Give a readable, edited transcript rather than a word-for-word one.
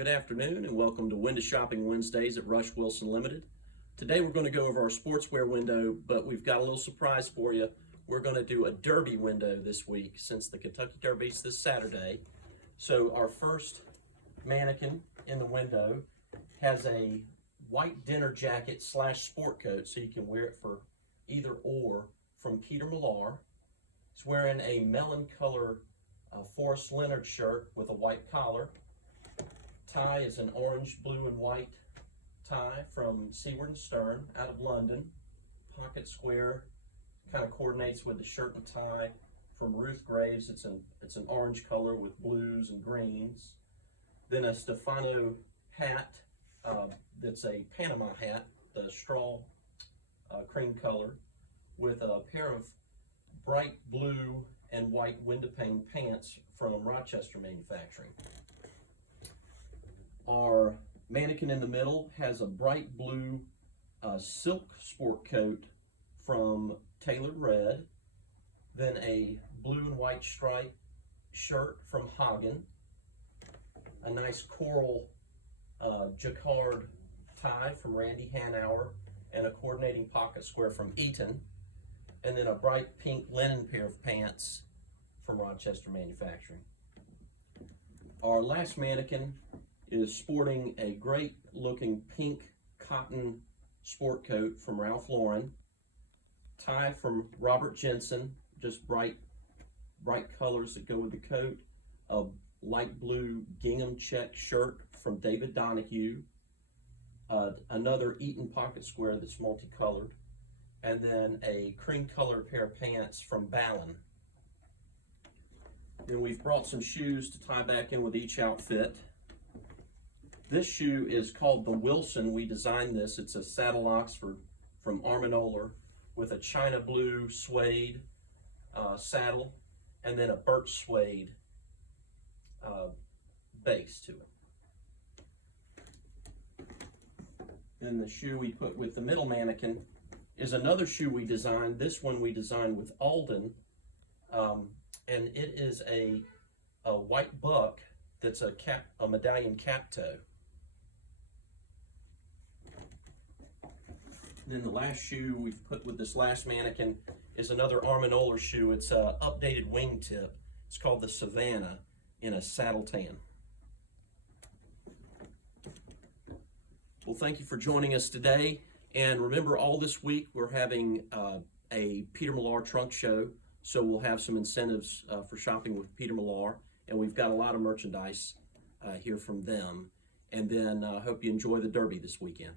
Good afternoon and welcome to Window Shopping Wednesdays at Rush Wilson Limited. Today we're going to go over our sportswear window, but we've got a little surprise for you. We're going to do a Derby window this week since the Kentucky Derby's this Saturday. So our first mannequin in the window has a white dinner jacket slash sport coat, so you can wear it for either or, from Peter Millar. He's wearing a melon color Forrest Lennard shirt with a white collar. Tie is an orange, blue, and white tie from Seaward and Stearn out of London. Pocket square kind of coordinates with the shirt and tie from Ruth Graves. It's an orange color with blues and greens. Then a Stefeno hat that's a Panama hat, the straw cream color, with a pair of bright blue and white window pane pants from Rochester manufacturing. Our mannequin in the middle has a bright blue silk sport coat from TailorRED, then a blue and white stripe shirt from Hagen, a nice coral jacquard tie from Hanauer, and a coordinating pocket square from Eton, and then a bright pink linen pair of pants from Rochester manufacturing. Our last mannequin is sporting a great looking pink cotton sport coat from Ralph Lauren, tie from Robert Jensen, just bright colors that go with the coat, a light blue gingham check shirt from David Donahue, another Eton pocket square that's multicolored, and then a cream colored pair of pants from Ballin. Then we've brought some shoes to tie back in with each outfit. This shoe is called the Wilson. We designed this. It's a saddle Oxford from Armin Oehler with a china blue suede saddle and then a birch suede base to it. Then the shoe we put with the middle mannequin is another shoe we designed. This one we designed with Alden, and it is a white buck that's a medallion cap toe. Then the last shoe we've put with this last mannequin is another Armin Oehler shoe. It's an updated wingtip. It's called the Savannah in a saddle tan. Well, thank you for joining us today. And remember, all this week we're having a Peter Millar trunk show. So we'll have some incentives for shopping with Peter Millar. And we've got a lot of merchandise here from them. And then I hope you enjoy the Derby this weekend.